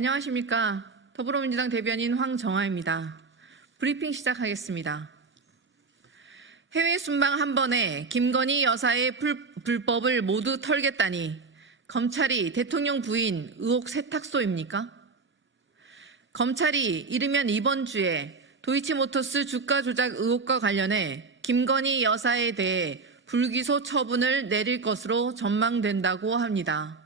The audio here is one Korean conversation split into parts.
안녕하십니까. 더불어민주당 대변인 황정아입니다. 브리핑 시작하겠습니다. 해외 순방 한 번에 김건희 여사의 불법을 모두 털겠다니 검찰이 대통령 부인 의혹 세탁소입니까? 검찰이 이르면 이번 주에 도이치모터스 주가 조작 의혹과 관련해 김건희 여사에 대해 불기소 처분을 내릴 것으로 전망된다고 합니다.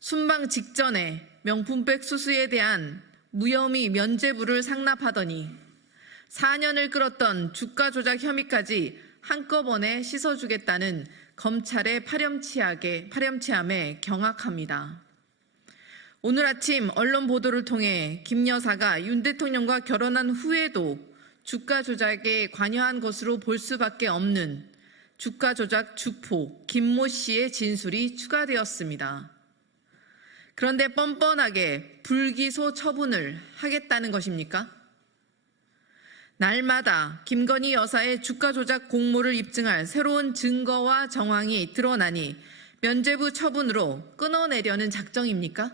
순방 직전에 명품백 수수에 대한 무혐의 면죄부를 상납하더니 4년을 끌었던 주가 조작 혐의까지 한꺼번에 씻어주겠다는 검찰의 파렴치함에 경악합니다. 오늘 아침 언론 보도를 통해 김 여사가 윤 대통령과 결혼한 후에도 주가 조작에 관여한 것으로 볼 수밖에 없는 주가 조작 주포 김모 씨의 진술이 추가되었습니다. 그런데 뻔뻔하게 불기소 처분을 하겠다는 것입니까? 날마다 김건희 여사의 주가 조작 공모를 입증할 새로운 증거와 정황이 드러나니 면죄부 처분으로 끊어내려는 작정입니까?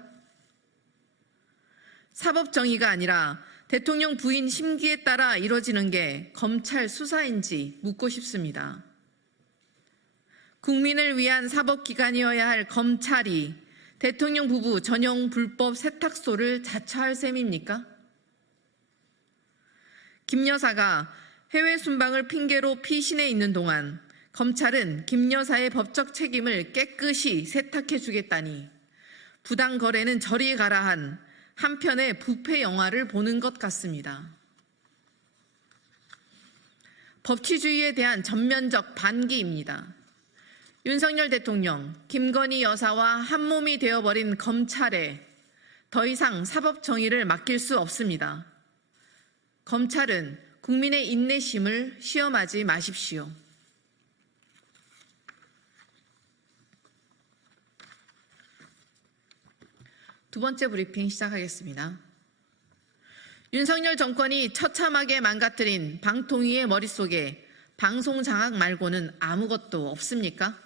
사법 정의가 아니라 대통령 부인 심기에 따라 이뤄지는 게 검찰 수사인지 묻고 싶습니다. 국민을 위한 사법기관이어야 할 검찰이 대통령 부부 전용 불법 세탁소를 자처할 셈입니까? 김 여사가 해외 순방을 핑계로 피신해 있는 동안 검찰은 김 여사의 법적 책임을 깨끗이 세탁해 주겠다니 부당 거래는 저리 가라 한 한편의 부패 영화를 보는 것 같습니다. 법치주의에 대한 전면적 반기입니다. 윤석열 대통령, 김건희 여사와 한몸이 되어버린 검찰에 더 이상 사법 정의를 맡길 수 없습니다. 검찰은 국민의 인내심을 시험하지 마십시오. 두 번째 브리핑 시작하겠습니다. 윤석열 정권이 처참하게 망가뜨린 방통위의 머릿속에 방송 장악 말고는 아무것도 없습니까?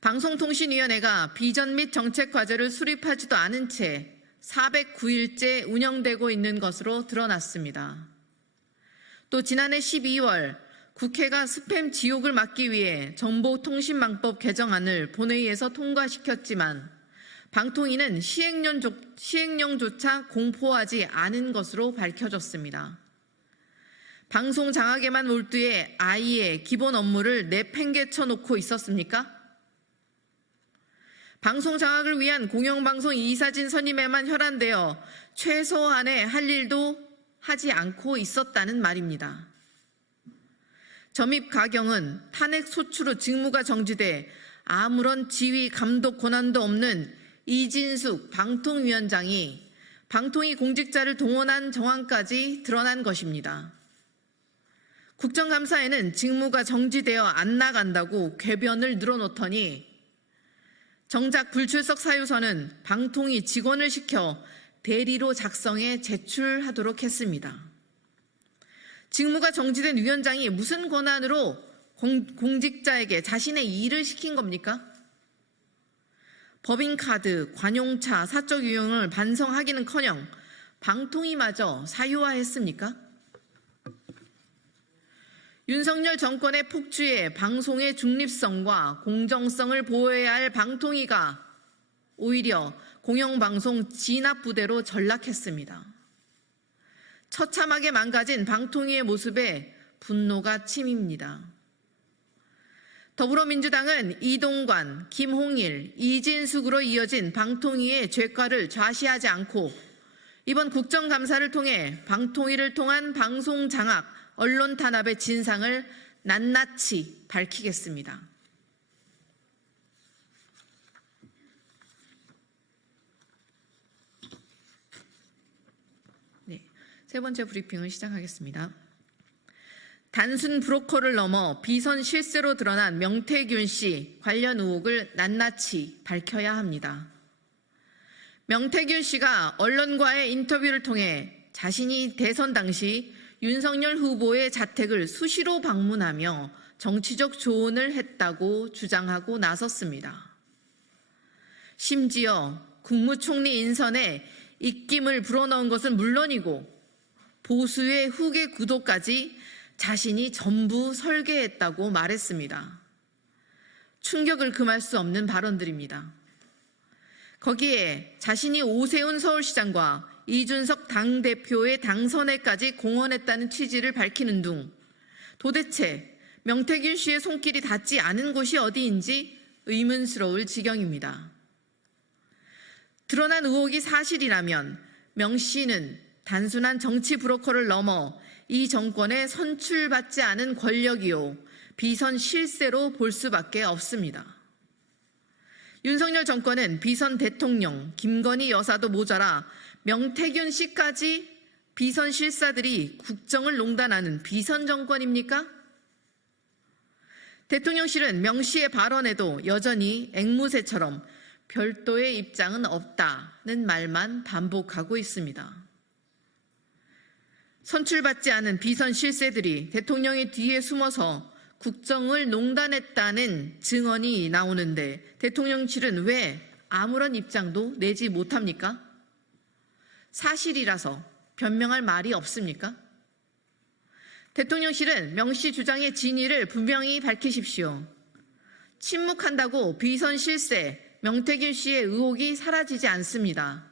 방송통신위원회가 비전 및 정책 과제를 수립하지도 않은 채 409일째 운영되고 있는 것으로 드러났습니다. 또 지난해 12월 국회가 스팸 지옥을 막기 위해 정보통신망법 개정안을 본회의에서 통과시켰지만 방통위는 시행령조차 공포하지 않은 것으로 밝혀졌습니다. 방송 장악에만 몰두해 아이의 기본 업무를 내팽개쳐 놓고 있었습니까? 방송 장악을 위한 공영방송 이사진 선임에만 혈안되어 최소한의 할 일도 하지 않고 있었다는 말입니다. 점입 가경은 탄핵 소추로 직무가 정지돼 아무런 지휘 감독 권한도 없는 이진숙 방통위원장이 방통위 공직자를 동원한 정황까지 드러난 것입니다. 국정감사에는 직무가 정지되어 안 나간다고 궤변을 늘어놓더니 정작 불출석 사유서는 방통위 직원을 시켜 대리로 작성해 제출하도록 했습니다. 직무가 정지된 위원장이 무슨 권한으로 공직자에게 자신의 일을 시킨 겁니까? 법인카드, 관용차, 사적 유형을 반성하기는커녕 방통위마저 사유화했습니까? 윤석열 정권의 폭주에 방송의 중립성과 공정성을 보호해야 할 방통위가 오히려 공영방송 진압부대로 전락했습니다. 처참하게 망가진 방통위의 모습에 분노가 치밉니다. 더불어민주당은 이동관, 김홍일, 이진숙으로 이어진 방통위의 죄과를 좌시하지 않고 이번 국정감사를 통해 방통위를 통한 방송 장악, 언론 탄압의 진상을 낱낱이 밝히겠습니다. 세 번째 브리핑을 시작하겠습니다. 단순 브로커를 넘어 비선 실세로 드러난 명태균 씨 관련 의혹을 낱낱이 밝혀야 합니다. 명태균 씨가 언론과의 인터뷰를 통해 자신이 대선 당시 윤석열 후보의 자택을 수시로 방문하며 정치적 조언을 했다고 주장하고 나섰습니다. 심지어 국무총리 인선에 입김을 불어넣은 것은 물론이고 보수의 후계 구도까지 자신이 전부 설계했다고 말했습니다. 충격을 금할 수 없는 발언들입니다. 거기에 자신이 오세훈 서울시장과 이준석 당대표의 당선에까지 공헌했다는 취지를 밝히는 둥 도대체 명태균 씨의 손길이 닿지 않은 곳이 어디인지 의문스러울 지경입니다. 드러난 의혹이 사실이라면 명 씨는 단순한 정치 브로커를 넘어 이 정권에 선출받지 않은 권력이요 비선 실세로 볼 수밖에 없습니다. 윤석열 정권은 비선 대통령, 김건희 여사도 모자라 명태균 씨까지 비선 실사들이 국정을 농단하는 비선 정권입니까? 대통령실은 명 씨의 발언에도 여전히 앵무새처럼 별도의 입장은 없다는 말만 반복하고 있습니다. 선출받지 않은 비선 실세들이 대통령의 뒤에 숨어서 국정을 농단했다는 증언이 나오는데 대통령실은 왜 아무런 입장도 내지 못합니까? 사실이라서 변명할 말이 없습니까? 대통령실은 명 씨 주장의 진위를 분명히 밝히십시오. 침묵한다고 비선 실세, 명태균 씨의 의혹이 사라지지 않습니다.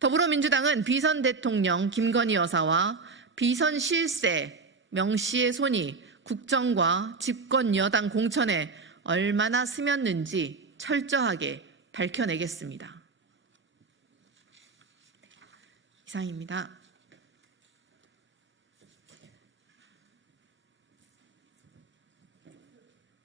더불어민주당은 비선 대통령 김건희 여사와 비선 실세 명 씨의 손이 국정과 집권 여당 공천에 얼마나 스쳤는지 철저하게 밝혀내겠습니다. 이상입니다.